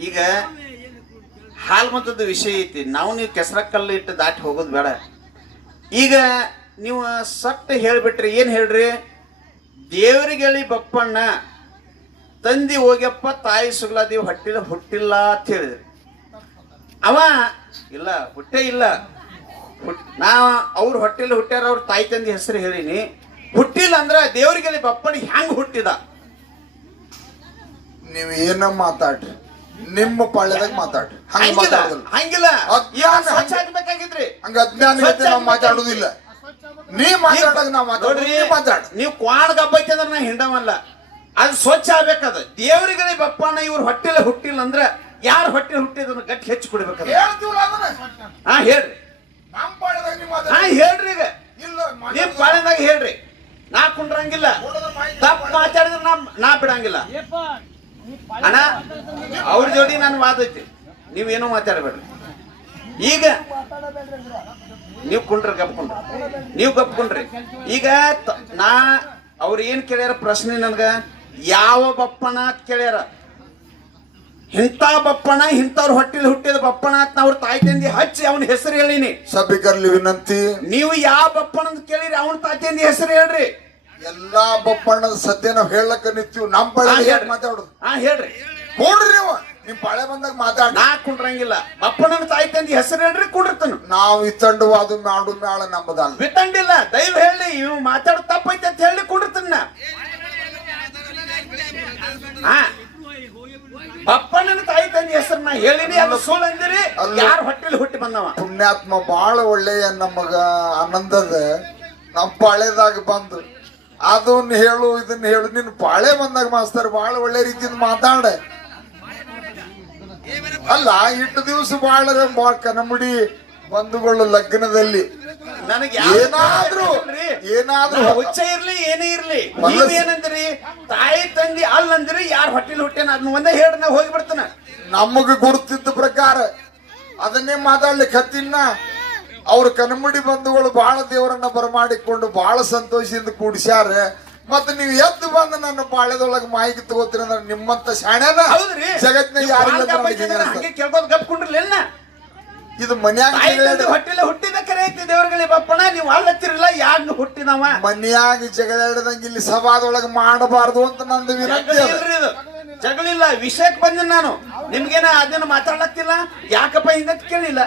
ಈಗ ಹಾಲ್ ಮತದ ವಿಷಯ ಐತಿ. ನಾವು ನೀವು ಕೆಸರ ಕಲ್ಲು ಇಟ್ಟು ದಾಟಿ ಹೋಗೋದು ಬೇಡ. ಈಗ ನೀವು ಸಟ್ ಹೇಳ್ಬಿಟ್ರಿ, ಏನು ಹೇಳ್ರಿ? ದೇವರಿಗೇಳಿ ಬಪ್ಪಣ್ಣ, ತಂದಿ ಹೋಗ್ಯಪ್ಪ, ತಾಯಿ ಸುಗ್ಲಾದೇವ್ ಹೊಟ್ಟಿಲ್ಲ, ಹುಟ್ಟಿಲ್ಲ ಅಂತ ಹೇಳಿದ್ರಿ. ಅವ ಇಲ್ಲ, ಹುಟ್ಟೇ ಇಲ್ಲ. ಹುಟ್- ನಾ ಅವ್ರು ಹೊಟ್ಟಿಲ್ಲ, ಹುಟ್ಟ್ಯಾರ ಅವ್ರ ತಾಯಿ ತಂದಿ ಹೆಸರು ಹೇಳಿನಿ. ಹುಟ್ಟಿಲ್ಲ ಅಂದ್ರೆ ದೇವರಿಗೆ ಹೇಳಿ ಬಪ್ಪಣ್ಣ ಹೆಂಗ್ ಹುಟ್ಟಿದ? ನೀವು ಏನ ಮಾತಾಡ್ರಿ? ನಿಮ್ಮ ಪಾಳ್ಯದಾಗ ಮಾತಾಡ್ರಿ. ಹಂಗ ಹಂಗಿಲ್ಲ ಮಾತಾಡೋದಿಲ್ಲ. ಹಂಗಿಲ್ಲ. ಅಜ್ಞಾನ ಈಗ ಸ್ವಚ್ಛ ಆಗ್ಬೇಕಾಗಿದ್ರಿ. ಹಂಗ ಅಜ್ಞಾನ ಜೊತೆ ನಾವ್ ಮಾತಾಡುದಿಲ್ಲ. ನೀ ಮಾತಾಡಾಗ ನಾವು ಮಾತಾಡ್ರಿ ನೀ ಮಾತಾಡ. ನೀವು ಕ್ವಾಡ್ ಗಬ್ಬೈತಿ ಅಂದ್ರೆ ನಾ ಹಿಂಡವಲ್ಲ. ಅದು ಸ್ವಚ್ಛ ಆಗ್ಬೇಕದ. ದೇವರಿಗೆ ಬಪ್ಪಣ್ಣ ಇವ್ರ ಹೊಟ್ಟೆಲ್ಲ ಹುಟ್ಟಿಲ್ಲ ಅಂದ್ರೆ ಯಾರ ಹೊಟ್ಟೆ ಹುಟ್ಟಿದನ್ನ ಗಟ್ಟಿ ಹೆಚ್ಚು ಕೊಡ್ಬೇಕದ. ಹಾ ಹೇಳ್ರಿ. ನಮ್ಮ ಹಾ ಹೇಳ್ರಿ ಈಗ. ಇಲ್ಲ ನಿಮ್ ಪಾಳ್ಯದಾಗ ಹೇಳ್ರಿ. ನಾ ಕುಂಡ್ರಂಗಿಲ್ಲ. ತಪ್ಪು ಮಾತಾಡಿದ್ರೆ ನಾ ನಾ ಬಿಡಂಗಿಲ್ಲ. ಅಣ್ಣ ಅವ್ರ ಜೋಡಿ ನಾನು ಮಾತೈತಿ ನೀವೇನೋ ಮಾತಾಡಬೇಡ್ರಿ. ಈಗ ನೀವು ಕುಂಡ್ರಿ ಗಪ್ಕೊಂಡ್ರಿ ನೀವು ಗಪ್ಕೊಂಡ್ರಿ ಈಗ ನಾ ಅವ್ರ ಏನ್ ಕೇಳ್ಯಾರ ಪ್ರಶ್ನೆ ನನ್ಗ ಯಾವ ಬಪ್ಪಣ ಅಂತ ಕೇಳ್ಯಾರ. ಇಂಥ ಬಪ್ಪಣ ಇಂಥವ್ರ ಹೊಟ್ಟಿಲ್ ಹುಟ್ಟಿದ ಬಪ್ಪಣ ಅಂತ ಅವ್ರ ತಾಯಿ ತಂದಿ ಹಚ್ಚಿ ಅವನ ಹೆಸರು ಹೇಳಿನಿ. ಸಭಿಕರ್ಲಿ ವಿನಂತಿ. ನೀವು ಯಾವ ಬಪ್ಪಣ ಅಂತ ಕೇಳಿರಿ ಅವನ ತಾಯಿ ತಂದಿ ಹೆಸರು ಹೇಳ್ರಿ. ಎಲ್ಲಾ ಬಪ್ಪಣ್ಣದ ಸದ್ಯ ನಾವು ಹೇಳಕ್ಕ ನಿಂತೀವಿ. ಪಾಳ್ಯದಾಗ ಹೇಳ್ರಿ. ಮಾತಾಡುದು? ಹಾ ಹೇಳ್ರಿ. ಕೊಡ್ರಿ ನೀವು. ನಿಮ್ ಪಾಳ್ಯ ಬಂದಾಗ ಮಾತಾಡ ನಾ ಕುಂಡ್ರಂಗಿಲ್ಲ. ಬಪ್ಪಣ್ಣನ ತಾಯಿ ತಂದಿ ಹೆಸರು ಹೇಳ್ರಿ ಕುಂಡಿರ್ತಾನು. ನಾವು ಇತ್ತಂಡವಾದು ಮಾಡು ಮ್ಯಾಳ ನಂಬದಲ್ಲ. ಬಿತ್ತಂಡಿಲ್ಲ ದಯವ್ ಹೇಳಿ ಇವ್ ಮಾತಾಡೋ ತಪ್ಪೈತೆ ಅಂತ ಹೇಳಿ ಕುಂಡಿರ್ತಾನ. ಹಾ. ಬಪ್ಪಣ್ಣನ ತಾಯಿ ತಂದಿ ಹೆಸರು ನಾ ಹೇಳಿನಿ ಅದು ಸುಳ್ಳು ಅಂದಿರಿ. ಅಲ್ಲ. ಯಾರ ಹೊಟ್ಟೆಲಿ ಹುಟ್ಟಿ ಬಂದವ? ಪುಣ್ಯಾತ್ಮ ಬಾಳ ಒಳ್ಳೆಯ ನಮಗ ಆನಂದದ. ನಮ್ಮ ಬಳೆದಾಗ ಬಂದು ಅದನ್ನ ಹೇಳು ಇದನ್ನ ಹೇಳು. ನಿನ್ ಪಾಳೆ ಬಂದಾಗ ಮಾಸ್ತರ್ ಬಹಳ ಒಳ್ಳೆ ರೀತಿಯಿಂದ ಮಾತಾಡ. ಅಲ್ಲ ಇಟ್ಟು ದಿವಸ ಬಾಳ ಬಾಳ ಕನಮುಡಿ ಬಂಧುಗಳು ಲಗ್ನದಲ್ಲಿ. ನನಗೆ ಏನಾದ್ರೂ ಏನಾದ್ರೂ ಹುಚ್ಚ ಇರ್ಲಿ ಏನೇ ಇರ್ಲಿ. ಏನಂದ್ರಿ ತಾಯಿ ತಂದಿ ಅಲ್ಲಂದ್ರಿ ಯಾರ ಹೊಟ್ಟೆಲಿ ಹೊಟ್ಟೆನ? ಅದನ್ನ ಒಂದೇ ಹೇಳ ನಾ ಹೋಗಿ ಬಿಡ್ತಾನ. ನಮಗ ಗುರುತಿದ್ದ ಪ್ರಕಾರ ಅದನ್ನೇ ಮಾತಾಡ್ಲಿಕ್ಕೆ ಹತ್ತಿನ ಅವ್ರ ಕನ್ನಡಿ ಬಂಧುಗಳು ಬಹಳ ದೇವರನ್ನ ಬರಮಾಡಿಕೊಂಡು ಬಹಳ ಸಂತೋಷದಿಂದ ಕೂಡಿಸ್ಯಾರ. ಮತ್ತ ನೀವು ಎದ್ದು ಬಂದು ನನ್ನ ಪಾಳ್ಯದೊಳಗೆ ಮಾಹಿತಿ ತಗೋತೀರ ಅಂದ್ರೆ ನಿಮ್ಮಂತ ಶಾಣ್ಯಾನ ನೀವು ಯಾರಿಲ್ಲ ಇದು ಮನ್ಯಾಗ ತಾಯಿ ತಂದೆ ಜಗಳ ಹೊಟ್ಟೆಲೆ ಹುಟ್ಟಿದ ಕರೆ ಐತಿ ದೇವರುಗಳೇ ಬಪ್ಪಣ ನೀವು ಅಲ್ಲತ್ತಿರಲ್ಲ ಯಾಕೆ ಹುಟ್ಟಿನವ ಮನ್ಯಾಗ ಜಗಳಾಡದಂಗ ಇಲ್ಲಿ ಸಭಾದೊಳಗೆ ಮಾಡಬಾರ್ದು ಅಂತ ನಂದು ವಿನಂತಿ ಜಗಳಿಲ್ಲ ವಿಷಯಕ್ಕೆ ಬಂದಿನ ನಾನು. ನಿಮ್ಗೇನ ಅದನ್ನ ಮಾತಾಡ್ಲಾಗ್ತಿಲ್ಲ ಯಾಕಪ್ಪ ಹಿಂಗ ಕೇಳಿಲ್ಲ.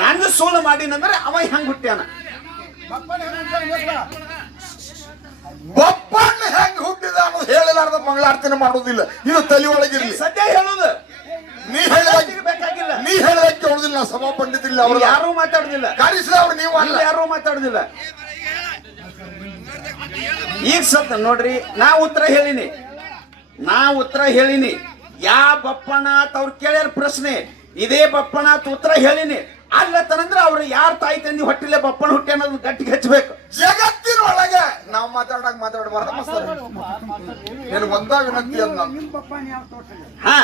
ನಾನು ಸೋಲು ಮಾಡಿನಂದ್ರೆ ಅವ ಹೆಂಗ್ ಹುಟ್ಟ್ಯಾನ? ಬಪ್ಪಣ್ಣ ಹೆಂಗ್ ಹುಟ್ಟಿದ ಅನ್ನೋದು ಹೇಳಲಾರ್ದ ಮಂಗಳಾರತಿನ ಮಾಡೋದಿಲ್ಲ ಇದು ತಲೆ ಒಳಗಿರ್ಲಿ. ಸದ್ಯ ಹೇಳೋದು. ನೀ ಹೇಳಿಲ್ಲ ಬೇಕಾಗಿಲ್ಲ ನೀ ಹೇಳಕ್ಕೆ ಕೇಳುದಿಲ್ಲ ಸಭಾ ಪಂಡಿತಿಲ್ಲ ಅವ್ರು ಯಾರು ಮಾತಾಡುದಿಲ್ಲ. ಮಾತಾಡುದಿಲ್ಲ ಕರೆಸಿದವ್ರು ನೀವು ಅಲ್ಲ. ಯಾರು ಯಾರೂ ಮಾತಾಡುದಿಲ್ಲ. ಈಗ ಸತ್ತ ನೋಡ್ರಿ ನಾ ಉತ್ತರ ಹೇಳಿನಿ. ನಾ ಉತ್ತರ ಹೇಳಿನಿ. ಯಾ ಬಪ್ಪನಾಥ್ ಅವ್ರು ಕೇಳ್ಯಾರ ಪ್ರಶ್ನೆ ಇದೇ ಬಪ್ಪನಾಥ್ ಉತ್ತರ ಹೇಳಿನಿ. ಅಲ್ಲತ್ತನಂದ್ರ ಅವ್ರು ಯಾರ ತಾಯಿ ತಂದಿ ಹೊಟ್ಟಿಲೆ ಬಪ್ಪನ ಹುಟ್ಟಿ ಅನ್ನೋದು ಗಟ್ಟಿಗೆ ಹಚ್ಚಬೇಕು ಜಗತ್ತಿನ ಒಳಗೆ ನಾವು ಮಾತಾಡಕ್ ಮಾತಾಡಬಾರ್ದು ಮಾಸ್ತರ್ ನೀನು ಒಂದ ವಿನಂತಿ ಅದ್ ನಂದು. ಹಾ.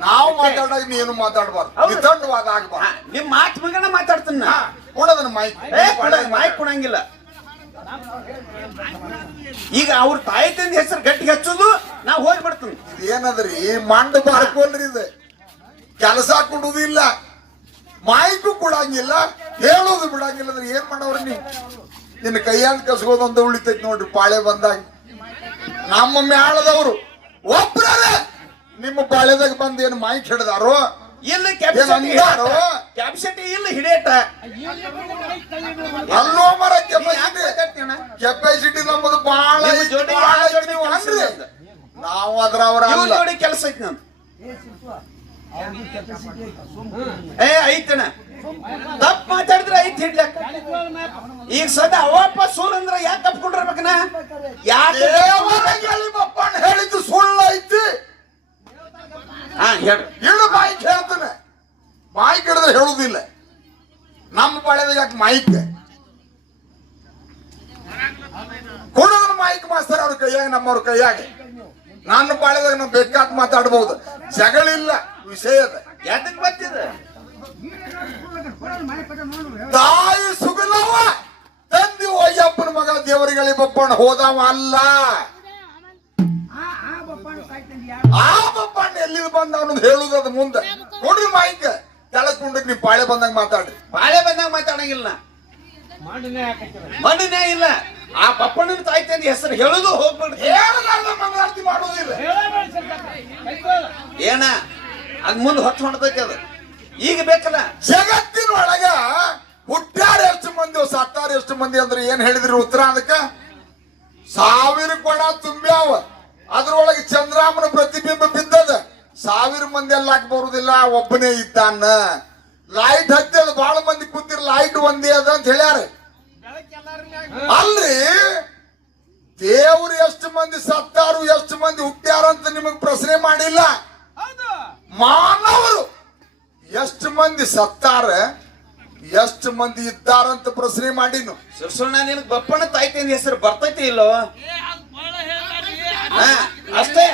ನಾವು ಮಾತಾಡಾಗ ನೀನು ಮಾತಾಡಬಾರ್ದು. ವಿತಂಡವಾದ ಹಾ, ನಿಮ್ಮ ನಿಮ್ ಮಾತು ಮಗನ ಮಾತಾಡ್ತೀನಿ. ಕೊಡೋದನ್ನ ಮೈಕ್ ಮಾಯ್ಕ್ ಕೊಡಂಗಿಲ್ಲ. ಈಗ ಅವ್ರ ತಾಯಿ ತಂದೆ ಹೆಸರು ಗಟ್ಟಿಗೆ ಹಚ್ಚೋದು ನಾ ಹೋಗಿ ಬಿಡ್ತೀನಿ ಏನದ್ರಿ? ಮಂಡ್ ಬಾರ್ಕೊಲ್ರಿ ಇದು. ಕೆಲಸ ಕೊಡುವುದಿಲ್ಲ ಮಾಹಿತಿ ಕೊಡಂಗಿಲ್ಲ. ಹೇಳೋದು ಬಿಡಂಗಿಲ್ಲ ಅಂದ್ರೆ ಏನ್ ಮಾಡವ್ರಿ ನೀ ನಿನ್ನ ಕೈಯಾಗ ಕಸ್ಗೋದೊಂದು ಉಳಿತೈತಿ ನೋಡ್ರಿ ಪಾಳೆ ಬಂದಾಗ. ನಮ್ಮ ಮ್ಯಾಳದವರು ಒಬ್ರೇ ನಿಮ್ಮ ಪಾಳ್ಯದಾಗ ಬಂದು ಏನು ಮಾಹಿತಿ ಹಿಡ್ದಾರೋ? ಇಲ್ಲ ಕೆಲಸ? ಕ್ಯಾಪ್ಸಿಟಿ ಇಲ್ಲ ಹಿಡೇಟ ಅಲ್ಲೋ ಮರ ಕೆಪಾಸಿಟಿ ನಮ್ಮದು ಬಹಳ ಜೋಡಿ ಜೋಡಿ ನೀವು ಅದ್ರ ಅವರ ಜೋಡಿ ಕೆಲಸ ಐತಿ ನಂದು. ಏ ಐತಣ ತಪ್ಪ ಮಾತಾಡಿದ್ರೆ ಐತಿ ಹಿಡ್ಲಕ್ಕ. ಈಗ ಸದ ಅವಪ್ಪ ಸೂರ್ ಅಂದ್ರ ಯಾಕೆ ಕಪ್ಕೊಂಡಿರ್ಬೇಕನ ಯಾಕೆ ಹೇಳಿ ಹೇಳಿದ್ದು ಸುಳ್ಳು ಐತಿ. ಹಾ ಹೇಳ್ತಾನೆ ಮಾಹಿತಿ ಹೇಳುದಿಲ್ಲ. ನಮ್ಮ ಪಾಳ್ಯದಾಗ ಯಾಕೆ ಮಾಹಿತಿ ಕೊಡೋದ್ರ ಮೈಕ್ ಮಾಸ್ತರ್ ಅವ್ರ ಕೈಯಾಗ ನಮ್ಮವ್ರ ಕೈಯಾಗ. ನನ್ನ ಪಾಳ್ಯದಾಗ ನಾವು ಬೇಕಾದ್ ಮಾತಾಡ್ಬಹುದು ಜಗಳಿಲ್ಲ ವಿಷಯದ ಯಾತಕ್ ಬರ್ತಿದ? ತಾಯಿ ಸುಗಲವ ತಂದಿ ಒಯ್ಯಪ್ಪನ ಮಗ ದೇವರಿಗಳಿ ಬಪ್ಪಣ್ಣ ಹೋದವ ಅಲ್ಲ. ಆ ಬಪ್ಪಣ್ಣ ಎಲ್ಲಿ ಬಂದ ಅನ್ನೋದು ಹೇಳುದದ ಮುಂದೆ. ಕೊಡ್ರಿ ಮಾಹಿಕ ಕೆಳಗ್ ಕುಂಡಕ್ ನೀವು ಪಾಳೆ ಬಂದಾಗ ಮಾತಾಡ್ರಿ. ಪಾಳೆ ಬಂದಾಗ ಮಾತಾಡಂಗಿಲ್ಲ. ಮಣ್ಣನೇ ಇಲ್ಲ. ಆ ಪಪ್ಪಣ್ಣನ ತಾಯಿ ತಂದೆ ಹೆಸರು ಹೇಳುದು ಹೋಗ್ಬಿಡ್ರಿ. ಹೇಳಲಾರ್ದ ಮಂಗಳಾರತಿ ಮಾಡೋದಿಲ್ಲ. ಏನ? ಅದ್ ಮುಂದೆ ಹೊತ್ತು ಹೊಂಟೈತಿ ಅದು. ಈಗ ಬೇಕಲ್ಲ? ಜಗತ್ತಿನೊಳಗ ಹುಟ್ಟಾರ ಎಷ್ಟು ಮಂದಿ ಸತ್ತಾರ ಎಷ್ಟು ಮಂದಿ ಅಂದ್ರೆ ಏನ್ ಹೇಳಿದ್ರಿ ಉತ್ತರ ಅದಕ್ಕ? ಸಾವಿರ ಕೊಡ ತುಂಬ್ಯಾವ. ಅದ್ರೊಳಗೆ ಚಂದ್ರಾಮನ ಮಂದಿ ಎಲ್ಲ ಬರುದಿಲ್ಲ ಒಬ್ಬನೇ ಇದ್ದಾನ. ಲೈಟ್ ಹತ್ತದ ಬಹಳ ಮಂದಿ ಕೂತಿರ್ ಲೈಟ್ ಒಂದೇ ಅದ ಅಂತ ಹೇಳ್ಯಾರ. ಅಲ್ರಿ ದೇವ್ರು ಎಷ್ಟು ಮಂದಿ ಸತ್ತಾರು ಎಷ್ಟು ಮಂದಿ ಹುಟ್ಟ್ಯಾರ ಅಂತ ನಿಮಗ್ ಪ್ರಶ್ನೆ ಮಾಡಿಲ್ಲ. ಮಾನವರು ಎಷ್ಟು ಮಂದಿ ಸತ್ತಾರ ಎಷ್ಟು ಮಂದಿ ಇದ್ದಾರಂತ ಪ್ರಶ್ನೆ ಮಾಡಿನು ಸುರ್ಸುಣ್ಣ ನಿನ್ ಬಪ್ಪಣ್ಣ ತಾಯ್ತಂದ ತಂದೆ ಹೆಸರು ಬರ್ತೈತಿ ಇಲ್ಲೋ? ಅಷ್ಟೇ.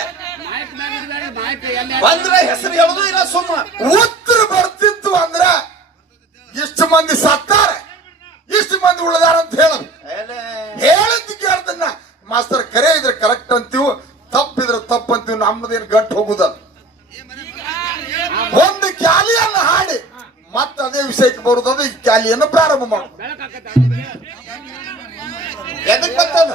ಬಂದ್ರೆ ಹೆಸರು ಹೇಳುದು ಇಲ್ಲ ಸುಮ್ಮ? ಉತ್ತರ ಬರ್ತಿತ್ತು ಅಂದ್ರ ಎಷ್ಟು ಮಂದಿ ಸತ್ತಾರೆ ಎಷ್ಟು ಮಂದಿ ಉಳ್ದಾರ ಅಂತ ಹೇಳ. ಹೇಳಿದ್ ಕೇಳ್ದನ್ನ ಮಾಸ್ತರ್ ಕರೆ ಇದ್ರೆ ಕರೆಕ್ಟ್ ಅಂತೀವಿ ತಪ್ಪಿದ್ರೆ ತಪ್ಪು ಅಂತೀವಿ ನಮ್ಮದೇನು ಗಂಟು ಹೋಗುದಲ್ಲ. ಒಂದು ಕ್ಯಾಲಿಯನ್ನ ಹಾಡಿ ಮತ್ತೆ ಅದೇ ವಿಷಯಕ್ಕೆ ಬರುದದ ಈ ಕ್ಯಾಲಿಯನ್ನು ಪ್ರಾರಂಭ ಮಾಡು. ಎದಕ್ ಬರ್ತದ?